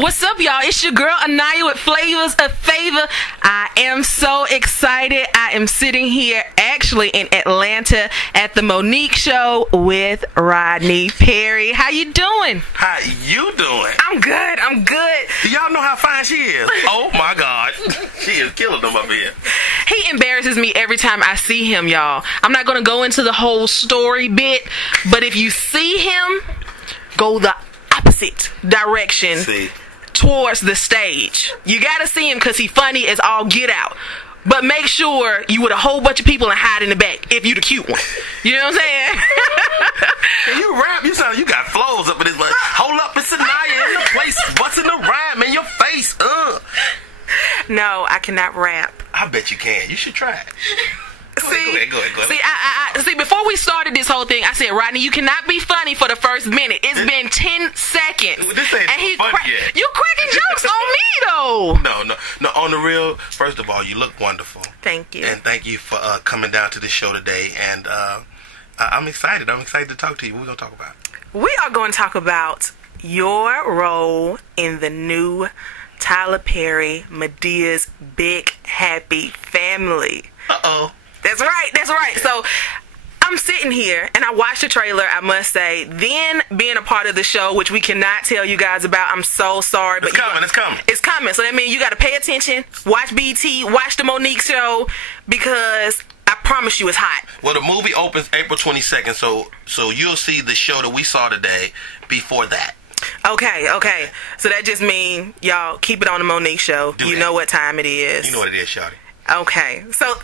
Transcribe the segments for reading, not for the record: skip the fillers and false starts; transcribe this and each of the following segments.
What's up, y'all? It's your girl Aniah with Flavors of Favor. I am so excited. I am sitting here actually in Atlanta at the Monique Show with Rodney Perry. How you doing? How you doing? I'm good. I'm good. Do y'all know how fine she is? Oh my God. She is killing them up here. He embarrasses me every time I see him, y'all. I'm not going to go into the whole story bit, but if you see him, go the opposite direction. Towards the stage. You gotta see him because he's funny as all get out. But make sure you with a whole bunch of people and hide in the back if you the cute one. You know what I'm saying? And you rap, you sound like you got flows up in this one. Hold up, it's Aniah in the place, busting the rhyme in your face. No, I cannot rap. I bet you can. You should try it. Go ahead. See, before we started this whole thing, I said, Rodney, you cannot be funny for the first minute. It's been 10 seconds. This ain't funny yet. You cracking jokes on me, though. No. On the real, first of all, you look wonderful. Thank you. And thank you for coming down to the show today. And I'm excited. I'm excited to talk to you. What are we going to talk about? We are going to talk about your role in the new Tyler Perry, Madea's Big Happy Family. Uh-oh. That's right. So I'm sitting here and I watched the trailer, I must say. Then being a part of the show, which we cannot tell you guys about, I'm so sorry. It's coming. It's coming. So that means you got to pay attention, watch BT, watch the Monique Show, because I promise you it's hot. Well, the movie opens April 22nd, so you'll see the show that we saw today before that. Okay. So that just means, y'all, keep it on the Monique Show. You know what time it is. You know what it is, shawty. Okay, so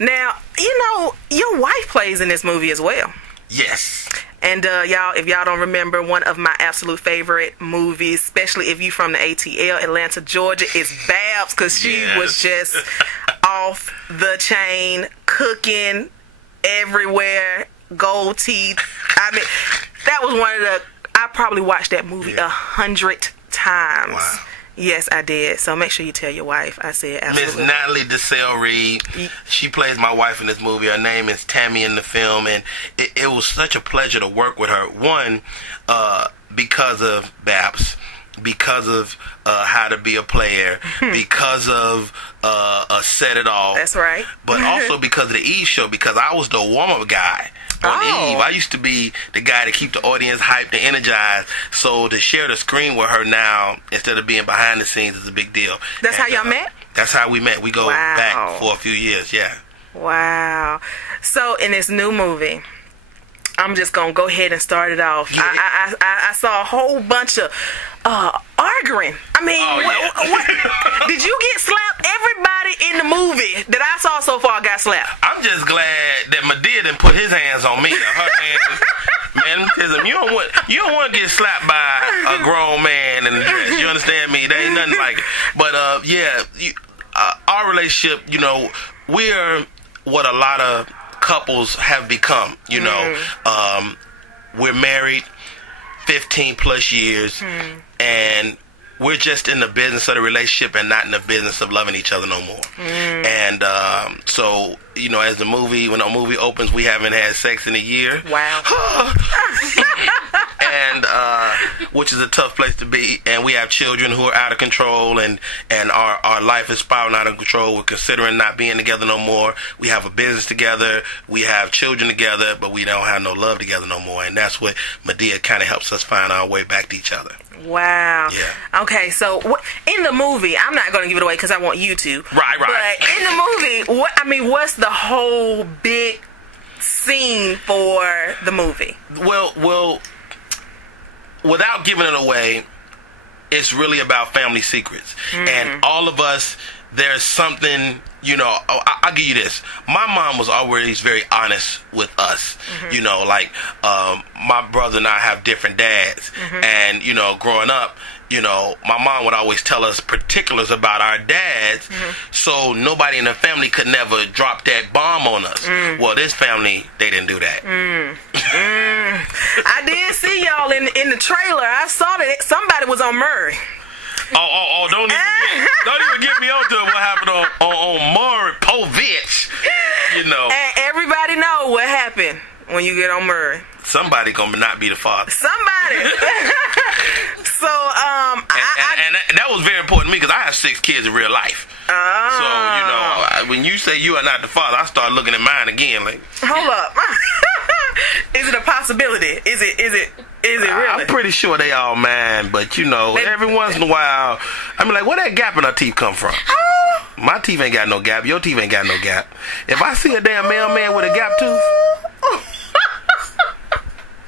now, you know, your wife plays in this movie as well. Yes. And y'all, if y'all don't remember, one of my absolute favorite movies, especially if you from the ATL, Atlanta, Georgia, is Babs, because she was just off the chain, cooking everywhere, gold teeth. I mean, that was one of the, I probably watched that movie 100 times. Wow. Yes, I did. So make sure you tell your wife. I said absolutely. Miss Natalie DeSalle Reed. She plays my wife in this movie. Her name is Tammy in the film, and it was such a pleasure to work with her. One, because of Babs, because of How to Be a Player, because of Set It Off. That's right. But also because of the Eve show, because I was the warm-up guy. On Eve, I used to be the guy to keep the audience hyped and energized. So to share the screen with her now, instead of being behind the scenes, is a big deal. That's how y'all met? That's how we met. We go back for a few years, Wow. So in this new movie, I'm just going to go ahead and start it off. Yeah. I saw a whole bunch of arguing. I mean, what, did you get slapped? Everybody in the movie that I saw so far got slapped. I'm just glad that Madea didn't put his hands on me. Her hands, man, you don't want to get slapped by a grown man in a dress. You understand me? There ain't nothing like it. But our relationship, you know, we're what a lot of couples have become. You know, we're married 15 plus years, and we're just in the business of the relationship and not in the business of loving each other no more. And so, you know, as when the movie opens, we haven't had sex in a year. Wow. And which is a tough place to be. And we have children who are out of control, and our life is spiraling out of control. We're considering not being together no more. We have a business together. We have children together, but we don't have no love together no more. And that's what Madea kind of helps us find our way back to each other. Wow. Yeah. Okay, so in the movie, I'm not going to give it away because I want you to. Right. But in the movie, what's the whole big scene for the movie? Well, without giving it away, it's really about family secrets. And all of us, there's something, you know, I'll give you this. My mom was always very honest with us. You know, like my brother and I have different dads. And, you know, growing up, you know, my mom would always tell us particulars about our dads, so nobody in the family could never drop that bomb on us. Well, this family, they didn't do that. I did see y'all in the trailer. I saw that somebody was on Murray. Oh, don't even get me onto what happened on Murray Povich. You know. And everybody know what happened when you get on Murray. Somebody gonna not be the father. Somebody. So, and 6 kids in real life. So, when you say you are not the father, I start looking at mine again. Like, hold up. Is it a possibility? Is it really? I'm pretty sure they all mine, but every once in a while, I mean, like, where that gap in her teeth come from? My teeth ain't got no gap. Your teeth ain't got no gap. If I see a damn mailman with a gap tooth,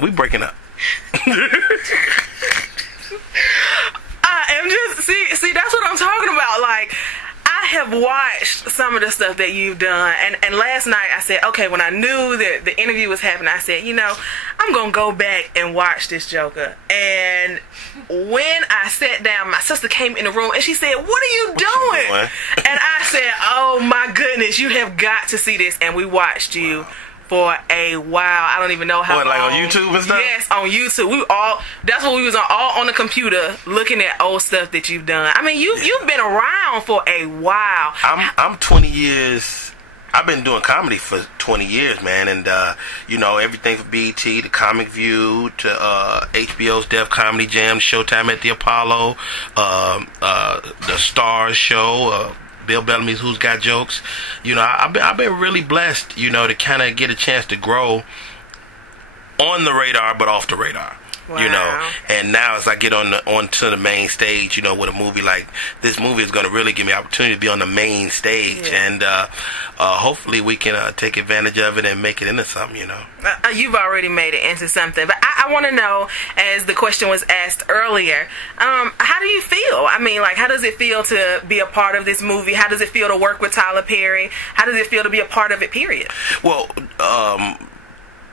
we breaking up. I am just see that's what I'm talking about. Like, I have watched some of the stuff that you've done, and last night I said, okay, when I knew that the interview was happening, I said, I'm gonna go back and watch this Joker. And when I sat down, my sister came in the room and she said, "What are you doing?" And I said, "Oh my goodness, you have got to see this." And we watched you for a while. I don't even know how long. Like on YouTube and stuff? Yes, on YouTube. That's what we was on, all on the computer looking at old stuff that you've done. I mean, you've been around for a while. I'm 20 years. I've been doing comedy for 20 years, man, and everything from BET to Comic View to HBO's Def Comedy Jam, Showtime at the Apollo, the Stars Show, Bill Bellamy's Who's Got Jokes. I've been really blessed, to kind of get a chance to grow on the radar, but off the radar. Wow. And now as I get onto the main stage, with a movie like this, movie is going to really give me opportunity to be on the main stage, and hopefully we can take advantage of it and make it into something. You've already made it into something, but I want to know, as the question was asked earlier, how do you feel? I mean, like, how does it feel to be a part of this movie? How does it feel to work with Tyler Perry? How does it feel to be a part of it, period? Well,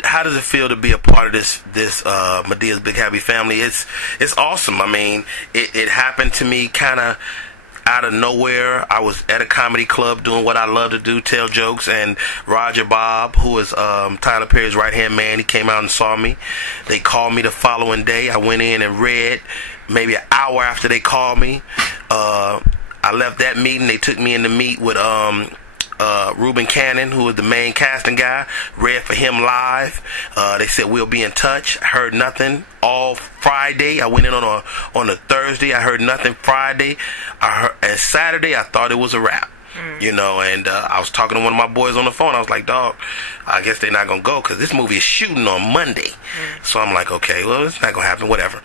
how does it feel to be a part of this Madea's Big Happy Family? It's awesome. I mean, it happened to me kind of out of nowhere. I was at a comedy club doing what I love to do, tell jokes, and Roger Bob, who is Tyler Perry's right-hand man, he came out and saw me. They called me the following day. I went in and read maybe an hour after they called me. I left that meeting. They took me in to meet with Reuben Cannon, who was the main casting guy, read for him live. They said, "We'll be in touch." I heard nothing all Friday. I went in on a Thursday. I heard nothing Friday. And Saturday I thought it was a wrap. And I was talking to one of my boys on the phone. I was like, "Dog, I guess they're not gonna go because this movie is shooting on Monday." So I'm like, "Okay, well, it's not gonna happen, whatever."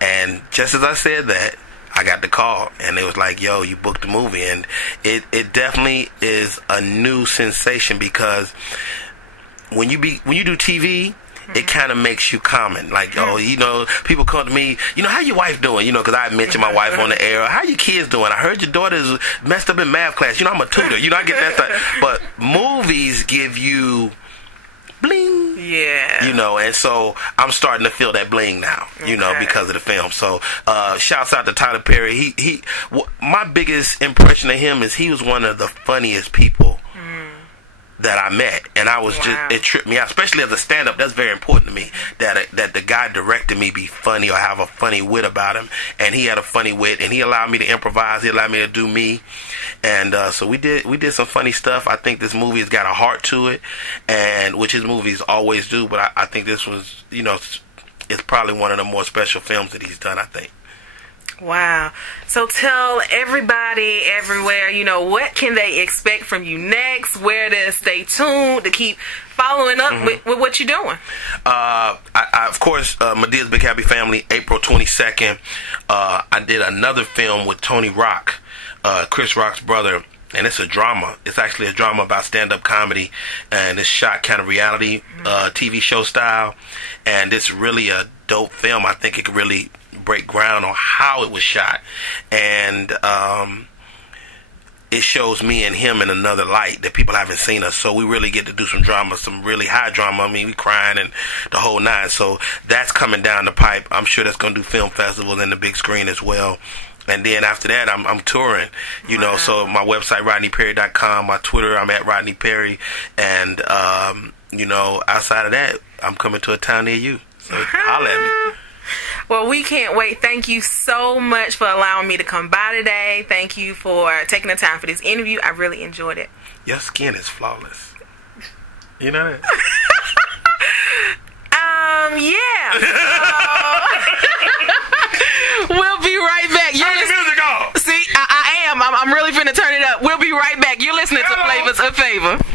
And just as I said that, I got the call, and it was like, "Yo, you booked the movie." And it definitely is a new sensation, because when you do TV, it kind of makes you common. Like, people come to me, how your wife doing? Because I mentioned my wife on the air. How your kids doing? I heard your daughter's messed up in math class. I'm a tutor. I get that stuff. But movies give you bling. Yeah. And so I'm starting to feel that bling now, because of the film. So, shouts out to Tyler Perry. My biggest impression of him is he was one of the funniest people that I met, and I was it tripped me out, especially as a stand-up. That's very important to me, that the guy directing me be funny or have a funny wit about him, and he had a funny wit, and he allowed me to improvise. He allowed me to do me, and so we did some funny stuff. I think this movie has got a heart to it, and which his movies always do, but I think this was, it's probably one of the more special films that he's done, I think. Wow. So tell everybody everywhere, what can they expect from you next, where to stay tuned, to keep following up with what you're doing. I of course, Madea's Big Happy Family, April 22nd. I did another film with Tony Rock, Chris Rock's brother, and it's a drama. It's actually a drama about stand-up comedy, and it's shot kind of reality TV show style, and it's really a dope film. I think it could really break ground on how it was shot, and it shows me and him in another light that people haven't seen us. So we really get to do some drama, some really high drama. I mean, we crying and the whole nine. So that's coming down the pipe. I'm sure that's going to do film festivals and the big screen as well. And then after that, I'm touring, wow. So my website, RodneyPerry.com, my Twitter, I'm at Rodney Perry, and outside of that, I'm coming to a town near you. So holla at me. Well, we can't wait. Thank you so much for allowing me to come by today. Thank you for taking the time for this interview. I really enjoyed it. Your skin is flawless. You know that? Yeah. We'll be right back. Turn the music off. See, I am. I'm really finna turn it up. We'll be right back. You're listening to Flavors of Favor.